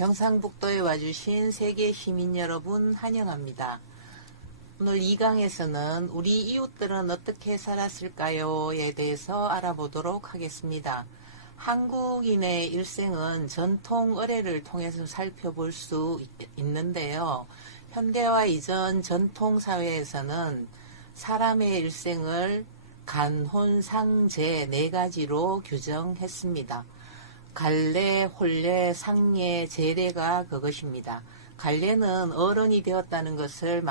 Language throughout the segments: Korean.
경상북도에 와주신 세계 시민 여러분 환영합니다. 오늘 2강에서는 우리 이웃들은 어떻게 살았을까요에 대해서 알아보도록 하겠습니다. 한국인의 일생은 전통 의례를 통해서 살펴볼 수 있는데요. 현대화 이전 전통 사회에서는 사람의 일생을 간혼, 상제 4가지로 규정했습니다. 갈래, 혼례, 상례, 제례가 그것입니다. 갈례는 어른이 되었다는 것을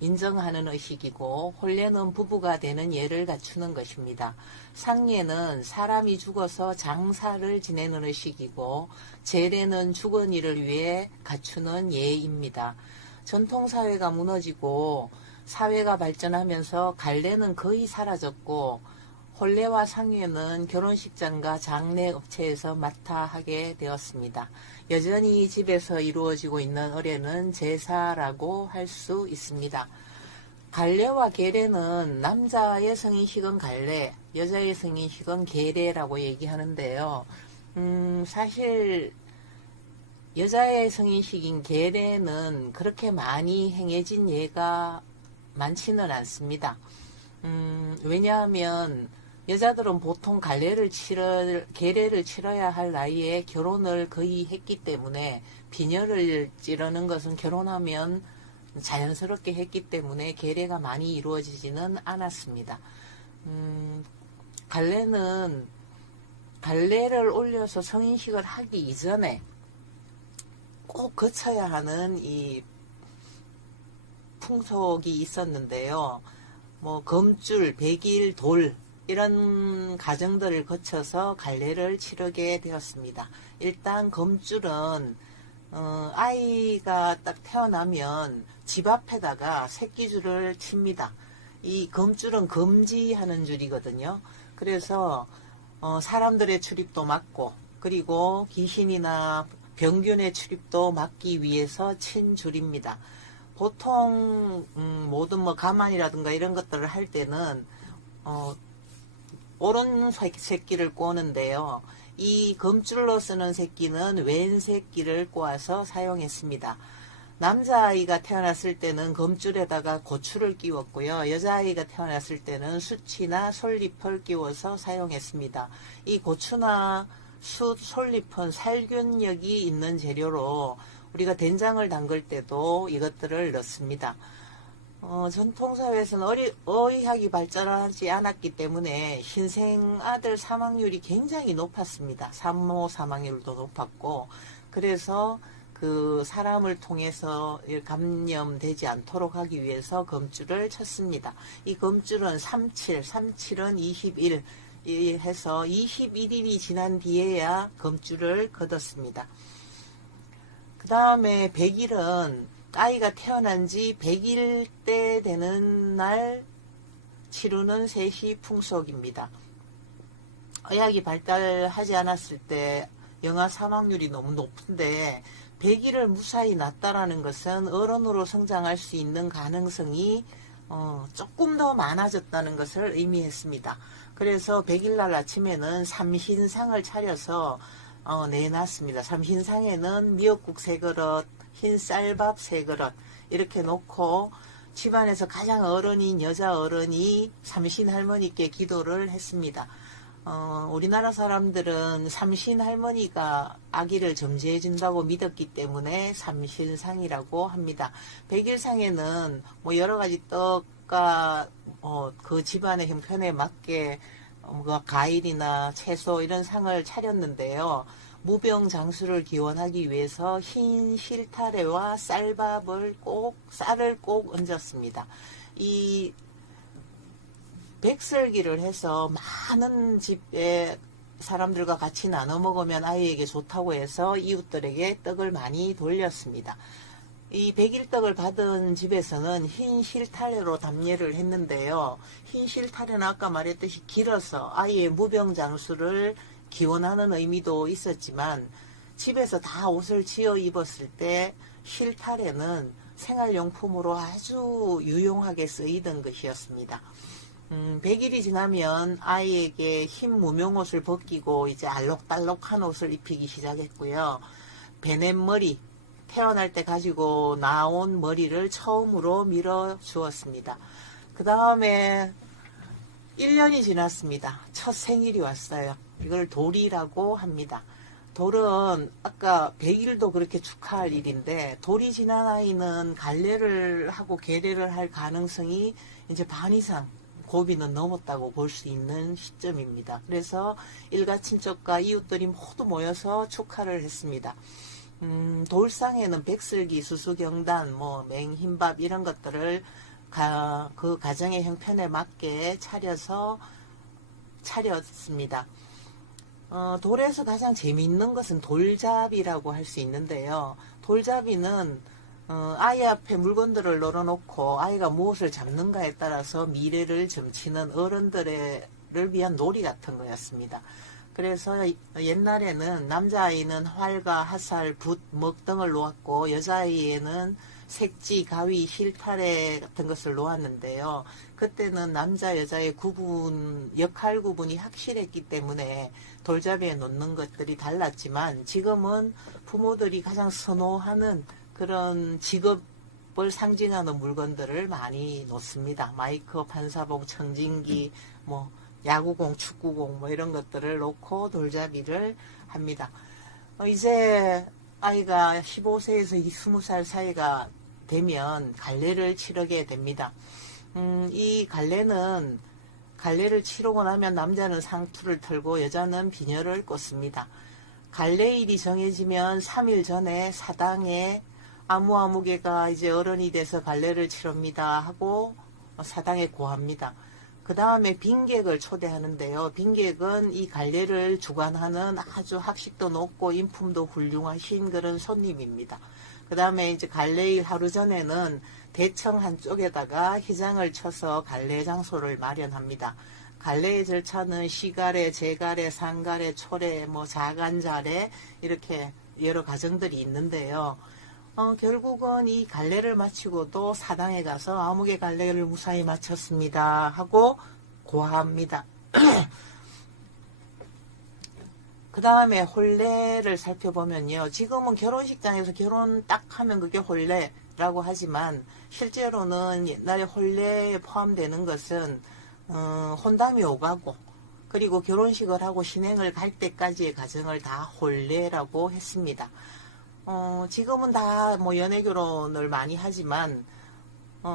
인정하는 의식이고, 혼례는 부부가 되는 예를 갖추는 것입니다. 상례는 사람이 죽어서 장사를 지내는 의식이고, 제례는 죽은 이를 위해 갖추는 예입니다. 전통사회가 무너지고 사회가 발전하면서 갈례는 거의 사라졌고, 혼례와 상례는 결혼식장과 장례업체에서 맡아 하게 되었습니다. 여전히 집에서 이루어지고 있는 의례는 제사라고 할 수 있습니다. 갈례와 계례는 남자의 성인식은 갈례, 여자의 성인식은 계례라고 얘기하는데요. 사실 여자의 성인식인 계례는 그렇게 많이 행해진 예가 많지는 않습니다. 왜냐하면 여자들은 보통 계례를 치러야 할 나이에 결혼을 거의 했기 때문에, 비녀를 찌르는 것은 결혼하면 자연스럽게 했기 때문에 계례가 많이 이루어지지는 않았습니다. 갈례를 올려서 성인식을 하기 이전에 꼭 거쳐야 하는 이 풍속이 있었는데요. 검줄, 백일, 돌 이런 과정들을 거쳐서 갈례를 치르게 되었습니다. 일단 검줄은 아이가 딱 태어나면 집 앞에다가 새끼줄을 칩니다. 이 검줄은 금지하는 줄이거든요. 그래서 사람들의 출입도 막고, 그리고 귀신이나 병균의 출입도 막기 위해서 친 줄입니다. 보통 모든 가만이라든가 이런 것들을 할 때는 오른 새끼를 꼬는데요. 이 검줄로 쓰는 새끼는 왼 새끼를 꼬아서 사용했습니다. 남자아이가 태어났을 때는 검줄에다가 고추를 끼웠고요. 여자아이가 태어났을 때는 숯이나 솔잎을 끼워서 사용했습니다. 이 고추나 숯, 솔잎은 살균력이 있는 재료로 우리가 된장을 담글 때도 이것들을 넣습니다. 전통사회에서는 의학이 발전하지 않았기 때문에 신생 아들 사망률이 굉장히 높았습니다. 산모 사망률도 높았고, 그래서 그 사람을 통해서 감염되지 않도록 하기 위해서 검줄을 쳤습니다. 이 검줄은 37은 20일 해서 21일이 지난 뒤에야 검줄을 걷었습니다. 그 다음에 100일은 아이가 태어난 지 100일 때 되는 날 치르는 세시 풍속입니다. 의학이 발달하지 않았을 때 영아 사망률이 너무 높은데 100일을 무사히 낳았다라는 것은 어른으로 성장할 수 있는 가능성이 조금 더 많아졌다는 것을 의미했습니다. 그래서 100일 날 아침에는 삼신상을 차려서 내놨습니다. 삼신상에는 미역국 3그릇, 흰 쌀밥 3그릇 이렇게 놓고 집안에서 가장 어른인 여자 어른이 삼신 할머니께 기도를 했습니다. 우리나라 사람들은 삼신 할머니가 아기를 점지해 준다고 믿었기 때문에 삼신상이라고 합니다. 100일상에는 여러 가지 떡과 그 집안의 형편에 맞게 과일이나 채소 이런 상을 차렸는데요. 무병장수를 기원하기 위해서 흰 실타래와 쌀을 꼭 얹었습니다. 이 백설기를 해서 많은 집에 사람들과 같이 나눠 먹으면 아이에게 좋다고 해서 이웃들에게 떡을 많이 돌렸습니다. 이 100일떡을 받은 집에서는 흰 실타래로 담례를 했는데요. 흰 실타래는 아까 말했듯이 길어서 아이의 무병장수를 기원하는 의미도 있었지만, 집에서 다 옷을 지어 입었을 때 실타래는 생활용품으로 아주 유용하게 쓰이던 것이었습니다. 100일이 지나면 아이에게 흰 무명옷을 벗기고 이제 알록달록한 옷을 입히기 시작했고요. 베넷머리, 태어날 때 가지고 나온 머리를 처음으로 밀어 주었습니다. 그 다음에 1년이 지났습니다. 첫 생일이 왔어요. 이걸 돌이라고 합니다. 돌은 아까 100일도 그렇게 축하할 일인데, 돌이 지난 아이는 갈례를 하고 계례를 할 가능성이 이제 반 이상 고비는 넘었다고 볼 수 있는 시점입니다. 그래서 일가 친척과 이웃들이 모두 모여서 축하를 했습니다. 돌상에는 백설기, 수수경단, 뭐 맹흰밥 이런 것들을 그 가정의 형편에 맞게 차렸습니다. 돌에서 가장 재미있는 것은 돌잡이라고 할 수 있는데요. 돌잡이는 아이 앞에 물건들을 널어놓고 아이가 무엇을 잡는가에 따라서 미래를 점치는 어른들을 위한 놀이 같은 거였습니다. 그래서 옛날에는 남자아이는 활과 하살, 붓, 먹 등을 놓았고 여자아이에는 색지, 가위, 실타래 같은 것을 놓았는데요. 그때는 남자, 여자의 역할 구분이 확실했기 때문에 돌잡이에 놓는 것들이 달랐지만, 지금은 부모들이 가장 선호하는 그런 직업을 상징하는 물건들을 많이 놓습니다. 마이크, 반사봉, 청진기, 뭐 야구공, 축구공 뭐 이런 것들을 놓고 돌잡이를 합니다. 이제 아이가 15세에서 20살 사이가 되면 갈례를 치르게 됩니다. 이 갈례를 치르고 나면 남자는 상투를 털고 여자는 비녀를 꽂습니다. 갈례일이 정해지면 3일 전에 사당에 아무개가 이제 어른이 돼서 갈례를 치릅니다 하고 사당에 고합니다. 그 다음에 빈객을 초대하는데요. 빈객은 이 갈례를 주관하는 아주 학식도 높고 인품도 훌륭하신 그런 손님입니다. 그 다음에 이제 갈례일 하루 전에는 대청 한쪽에다가 희장을 쳐서 갈례 장소를 마련합니다. 갈례의 절차는 시갈례, 제갈례, 상갈례, 초례, 뭐 자간자례 이렇게 여러 과정들이 있는데요. 결국은 이 갈례를 마치고도 사당에 가서 아무개 갈례를 무사히 마쳤습니다 하고 고합니다. 그 다음에 혼례를 살펴보면요. 지금은 결혼식장에서 결혼 딱 하면 그게 혼례라고 하지만, 실제로는 옛날에 혼례에 포함되는 것은 혼담이 오가고, 그리고 결혼식을 하고 신행을 갈 때까지의 과정을 다 혼례라고 했습니다. 지금은 다 뭐 연애 결혼을 많이 하지만,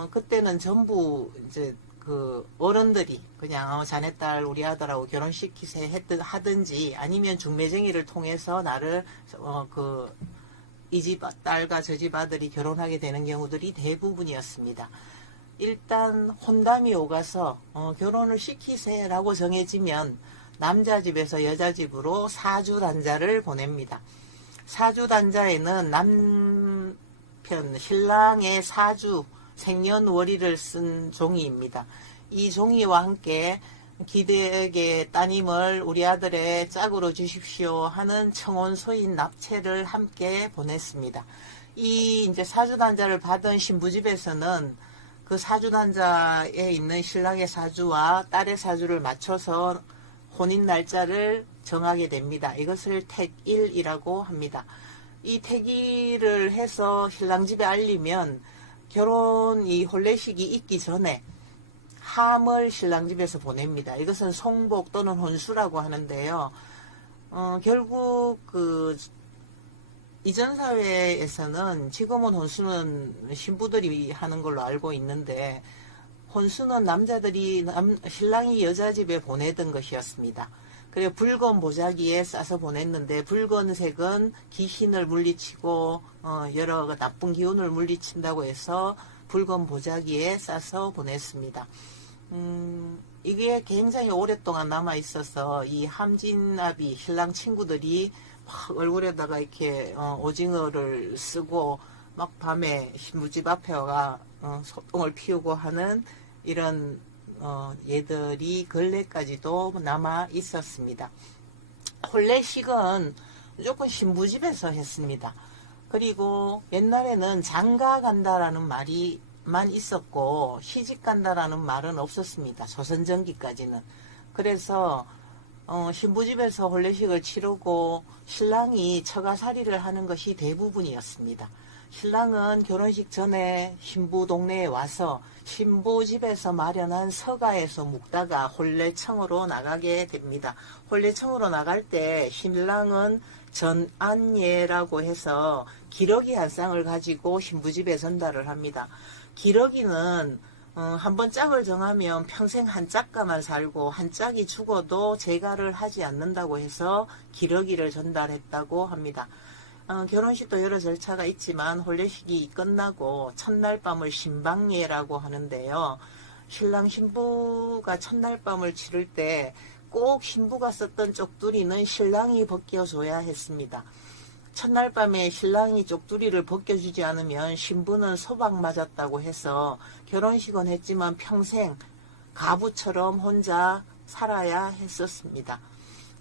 그때는 전부 이제 그 어른들이 그냥 자네딸 우리 아들하고 결혼시키세 하든지, 아니면 중매쟁이를 통해서 나를 이 집 딸과 저 집 아들이 결혼하게 되는 경우들이 대부분이었습니다. 일단 혼담이 오가서 결혼을 시키세라고 정해지면 남자 집에서 여자 집으로 사주단자를 보냅니다. 사주단자에는 남편, 신랑의 사주, 생년월일을 쓴 종이입니다. 이 종이와 함께 기대에게 따님을 우리 아들의 짝으로 주십시오 하는 청혼서인 납체를 함께 보냈습니다. 이 이제 사주단자를 받은 신부집에서는 그 사주단자에 있는 신랑의 사주와 딸의 사주를 맞춰서 혼인 날짜를 정하게 됩니다. 이것을 택일이라고 합니다. 이 택일을 해서 신랑 집에 알리면 이 혼례식이 있기 전에 함을 신랑 집에서 보냅니다. 이것은 송복 또는 혼수라고 하는데요. 결국 이전 사회에서는, 지금은 혼수는 신부들이 하는 걸로 알고 있는데, 혼수는 남자들이 신랑이 여자 집에 보내던 것이었습니다. 그리고 붉은 보자기에 싸서 보냈는데, 붉은색은 귀신을 물리치고 여러 나쁜 기운을 물리친다고 해서 붉은 보자기에 싸서 보냈습니다. 이게 굉장히 오랫동안 남아 있어서 이 함진아비 신랑 친구들이 막 얼굴에다가 이렇게 오징어를 쓰고 막 밤에 신부집 앞에 가 소똥을 피우고 하는 이런 예들이 근래까지도 남아 있었습니다. 혼례식은 무조건 신부집에서 했습니다. 그리고 옛날에는 장가 간다라는 말이만 있었고 시집 간다라는 말은 없었습니다. 조선 전기까지는. 그래서 신부집에서 혼례식을 치르고 신랑이 처가살이를 하는 것이 대부분이었습니다. 신랑은 결혼식 전에 신부 동네에 와서 신부집에서 마련한 서가에서 묵다가 혼례청으로 나가게 됩니다. 혼례청으로 나갈 때 신랑은 전안예라고 해서 기러기 한 쌍을 가지고 신부집에 전달을 합니다. 기러기는 한번 짝을 정하면 평생 한 짝가만 살고 한 짝이 죽어도 재가를 하지 않는다고 해서 기러기를 전달했다고 합니다. 결혼식도 여러 절차가 있지만 혼례식이 끝나고 첫날 밤을 신방예라고 하는데요. 신랑 신부가 첫날 밤을 치를 때 꼭 신부가 썼던 쪽두리는 신랑이 벗겨줘야 했습니다. 첫날 밤에 신랑이 쪽두리를 벗겨주지 않으면 신부는 소박 맞았다고 해서 결혼식은 했지만 평생 가부처럼 혼자 살아야 했었습니다.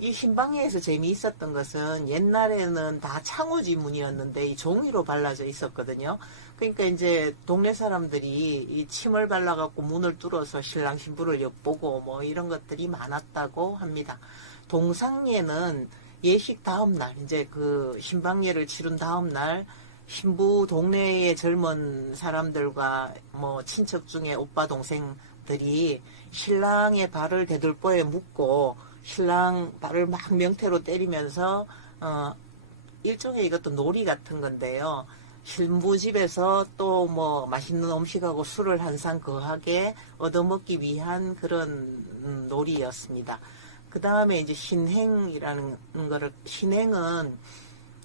이 신방예에서 재미있었던 것은 옛날에는 다 창호지문이었는데 이 종이로 발라져 있었거든요. 그러니까 이제 동네 사람들이 이 침을 발라갖고 문을 뚫어서 신랑 신부를 엿보고 뭐 이런 것들이 많았다고 합니다. 동상예는 예식 다음날, 이제 그 신방예를 치른 다음날 신부 동네의 젊은 사람들과 뭐 친척 중에 오빠 동생들이 신랑의 발을 대들보에 묶고 신랑 발을 막 명태로 때리면서 일종의 이것도 놀이 같은 건데요. 신부 집에서 또 뭐 맛있는 음식하고 술을 한 상 거하게 얻어먹기 위한 그런 놀이였습니다. 그 다음에 이제 신행이라는 거를, 신행은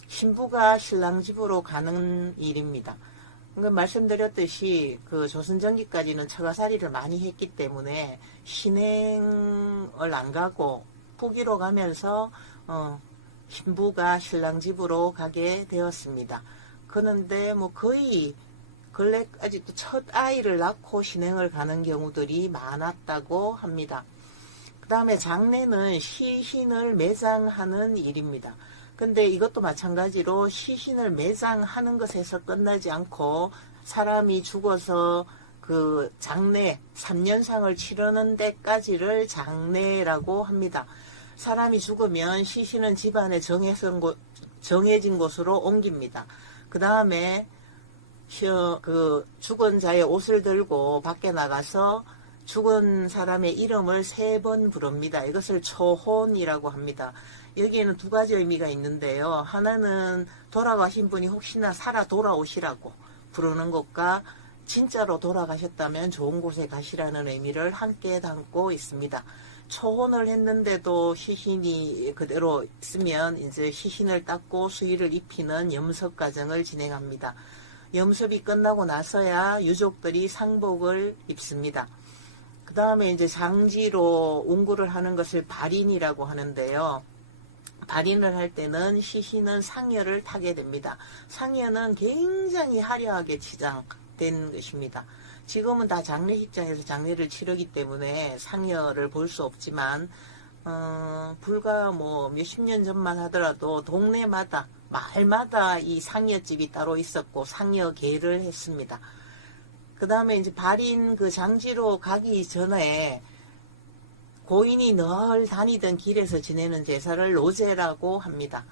신부가 신랑 집으로 가는 일입니다. 그러니까 말씀드렸듯이 그 조선전기까지는 처가살이를 많이 했기 때문에 신행을 안 가고 포기로 가면서 신부가 신랑 집으로 가게 되었습니다. 그런데 뭐 거의 근래까지도 첫 아이를 낳고 신행을 가는 경우들이 많았다고 합니다. 그 다음에 장례는 시신을 매장하는 일입니다. 근데 이것도 마찬가지로 시신을 매장하는 것에서 끝나지 않고 사람이 죽어서 그 장례 3년상을 치르는 데까지를 장례라고 합니다. 사람이 죽으면 시신은 집안에 정해진 곳으로 옮깁니다. 그 다음에 그 죽은 자의 옷을 들고 밖에 나가서 죽은 사람의 이름을 3번 부릅니다. 이것을 초혼이라고 합니다. 여기에는 두 가지 의미가 있는데요. 하나는 돌아가신 분이 혹시나 살아 돌아오시라고 부르는 것과 진짜로 돌아가셨다면 좋은 곳에 가시라는 의미를 함께 담고 있습니다. 초혼을 했는데도 시신이 그대로 있으면 이제 시신을 닦고 수의를 입히는 염석 과정을 진행합니다. 염습이 끝나고 나서야 유족들이 상복을 입습니다. 그 다음에 이제 장지로 운구를 하는 것을 발인이라고 하는데요. 발인을 할 때는 시신은 상여를 타게 됩니다. 상여는 굉장히 화려하게 치장된 것입니다. 지금은 다 장례식장에서 장례를 치르기 때문에 상여를 볼 수 없지만 불과 뭐 몇십 년 전만 하더라도 동네마다 마을마다 이 상여집이 따로 있었고 상여계를 했습니다. 그 다음에 이제 발인 그 장지로 가기 전에 고인이 늘 다니던 길에서 지내는 제사를 노제라고 합니다.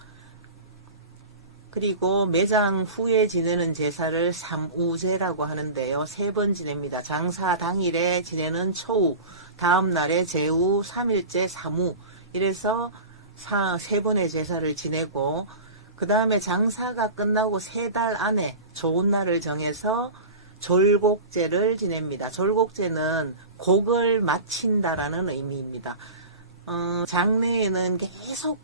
그리고 매장 후에 지내는 제사를 삼우제라고 하는데요. 3번 지냅니다. 장사 당일에 지내는 초우, 다음날에 제우, 3일째 삼우, 이래서 3번의 제사를 지내고 그 다음에 장사가 끝나고 3달 안에 좋은 날을 정해서 졸곡제를 지냅니다. 졸곡제는 곡을 마친다라는 의미입니다. 장례에는 계속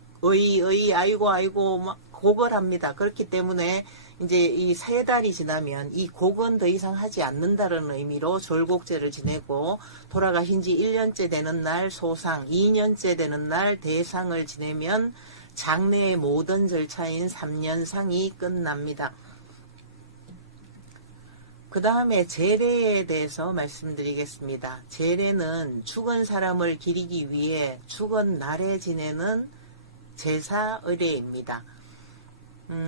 아이고 막 곡을 합니다. 그렇기 때문에 이제 이 3달이 지나면 이 곡은 더 이상 하지 않는다는 의미로 졸곡제를 지내고 돌아가신 지 1년째 되는 날 소상, 2년째 되는 날 대상을 지내면 장례의 모든 절차인 3년상이 끝납니다. 그 다음에 제례에 대해서 말씀드리겠습니다. 제례는 죽은 사람을 기리기 위해 죽은 날에 지내는 제사 의례입니다.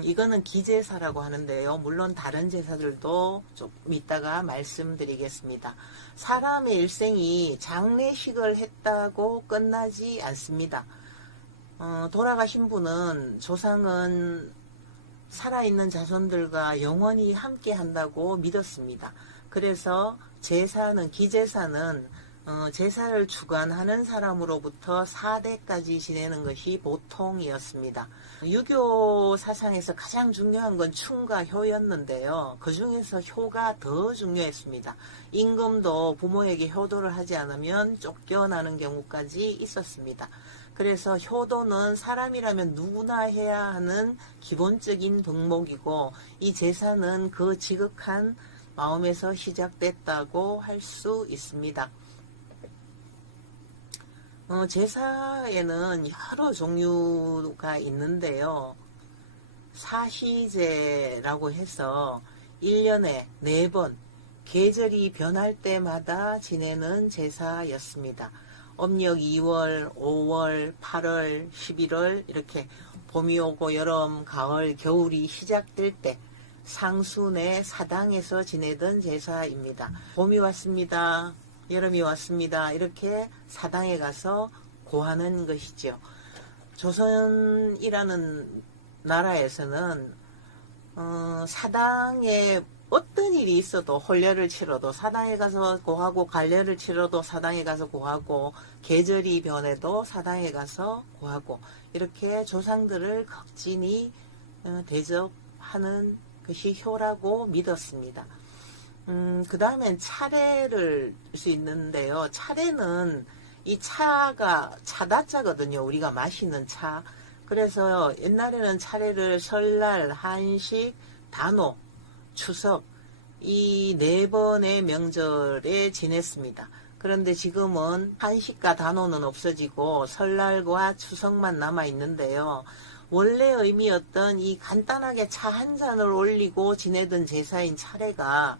이거는 기제사라고 하는데요. 물론 다른 제사들도 조금 이따가 말씀드리겠습니다. 사람의 일생이 장례식을 했다고 끝나지 않습니다. 돌아가신 분은 조상은 살아있는 자손들과 영원히 함께 한다고 믿었습니다. 그래서 제사는, 기제사는 제사를 주관하는 사람으로부터 4대까지 지내는 것이 보통이었습니다. 유교 사상에서 가장 중요한 건 충과 효였는데요. 그 중에서 효가 더 중요했습니다. 임금도 부모에게 효도를 하지 않으면 쫓겨나는 경우까지 있었습니다. 그래서 효도는 사람이라면 누구나 해야 하는 기본적인 덕목이고, 이 제사는 그 지극한 마음에서 시작됐다고 할 수 있습니다. 제사에는 여러 종류가 있는데요. 사시제라고 해서 1년에 4번 계절이 변할 때마다 지내는 제사였습니다. 음력 2월, 5월, 8월, 11월 이렇게 봄이 오고 여름, 가을, 겨울이 시작될 때 상순의 사당에서 지내던 제사입니다. 봄이 왔습니다. 여름이 왔습니다. 이렇게 사당에 가서 고하는 것이죠. 조선이라는 나라에서는 사당에 어떤 일이 있어도, 혼례를 치러도 사당에 가서 고하고, 갈례를 치러도 사당에 가서 고하고, 계절이 변해도 사당에 가서 고하고, 이렇게 조상들을 극진히 대접하는 것이 효라고 믿었습니다. 그 다음엔 차례를 할 수 있는데요. 차례는 이 차가 차다자거든요. 우리가 마시는 차. 그래서 옛날에는 차례를 설날, 한식, 단오, 추석 이 4번의 명절에 지냈습니다. 그런데 지금은 한식과 단오는 없어지고 설날과 추석만 남아 있는데요. 원래 의미였던 이 간단하게 차 한 잔을 올리고 지내던 제사인 차례가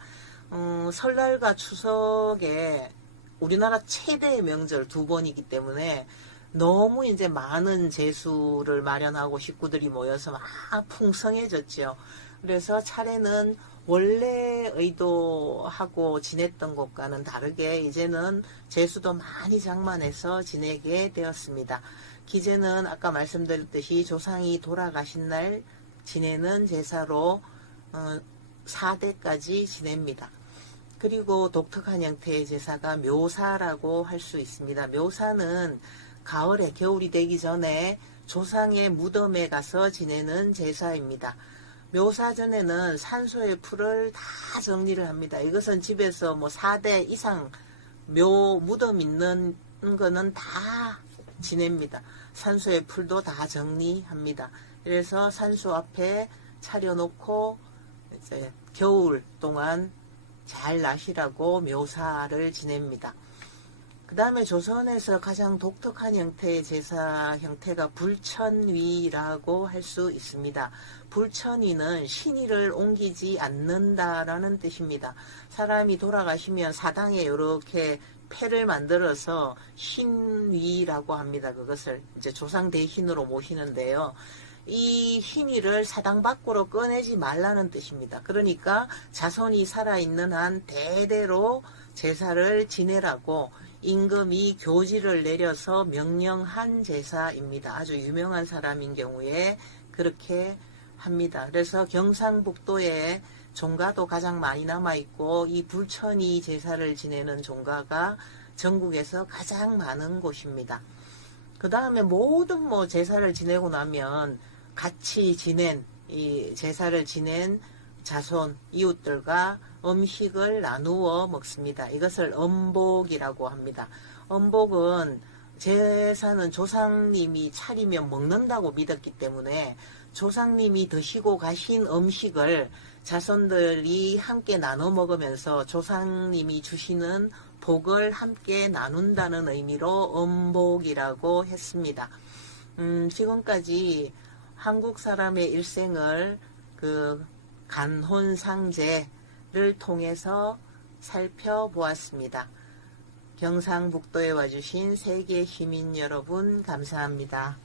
설날과 추석에 우리나라 최대의 명절 2번이기 때문에 너무 이제 많은 제수를 마련하고 식구들이 모여서 막 풍성해졌죠. 그래서 차례는 원래 의도하고 지냈던 것과는 다르게 이제는 제수도 많이 장만해서 지내게 되었습니다. 기제는 아까 말씀드렸듯이 조상이 돌아가신 날 지내는 제사로 4대까지 지냅니다. 그리고 독특한 형태의 제사가 묘사라고 할 수 있습니다. 묘사는 가을에, 겨울이 되기 전에 조상의 무덤에 가서 지내는 제사입니다. 묘사 전에는 산소의 풀을 다 정리를 합니다. 이것은 집에서 4대 이상 무덤 있는 거는 다 지냅니다. 산소의 풀도 다 정리합니다. 그래서 산소 앞에 차려놓고 이제 겨울 동안 잘 나시라고 묘사를 지냅니다. 그 다음에 조선에서 가장 독특한 형태의 제사 형태가 불천위라고 할 수 있습니다. 불천위는 신의를 옮기지 않는다라는 뜻입니다. 사람이 돌아가시면 사당에 이렇게 패를 만들어서 신위라고 합니다. 그것을 이제 조상 대신으로 모시는데요. 이 신의를 사당 밖으로 꺼내지 말라는 뜻입니다. 그러니까 자손이 살아있는 한 대대로 제사를 지내라고 임금이 교지를 내려서 명령한 제사입니다. 아주 유명한 사람인 경우에 그렇게 합니다. 그래서 경상북도에 종가도 가장 많이 남아있고 이 불천이 제사를 지내는 종가가 전국에서 가장 많은 곳입니다. 그 다음에 모든 제사를 지내고 나면 같이 이 제사를 지낸 자손, 이웃들과 음식을 나누어 먹습니다. 이것을 음복이라고 합니다. 음복은 제사는 조상님이 차리면 먹는다고 믿었기 때문에 조상님이 드시고 가신 음식을 자손들이 함께 나눠 먹으면서 조상님이 주시는 복을 함께 나눈다는 의미로 음복이라고 했습니다. 지금까지 한국 사람의 일생을 간혼상제를 통해서 살펴보았습니다. 경상북도에 와주신 세계 시민 여러분 감사합니다.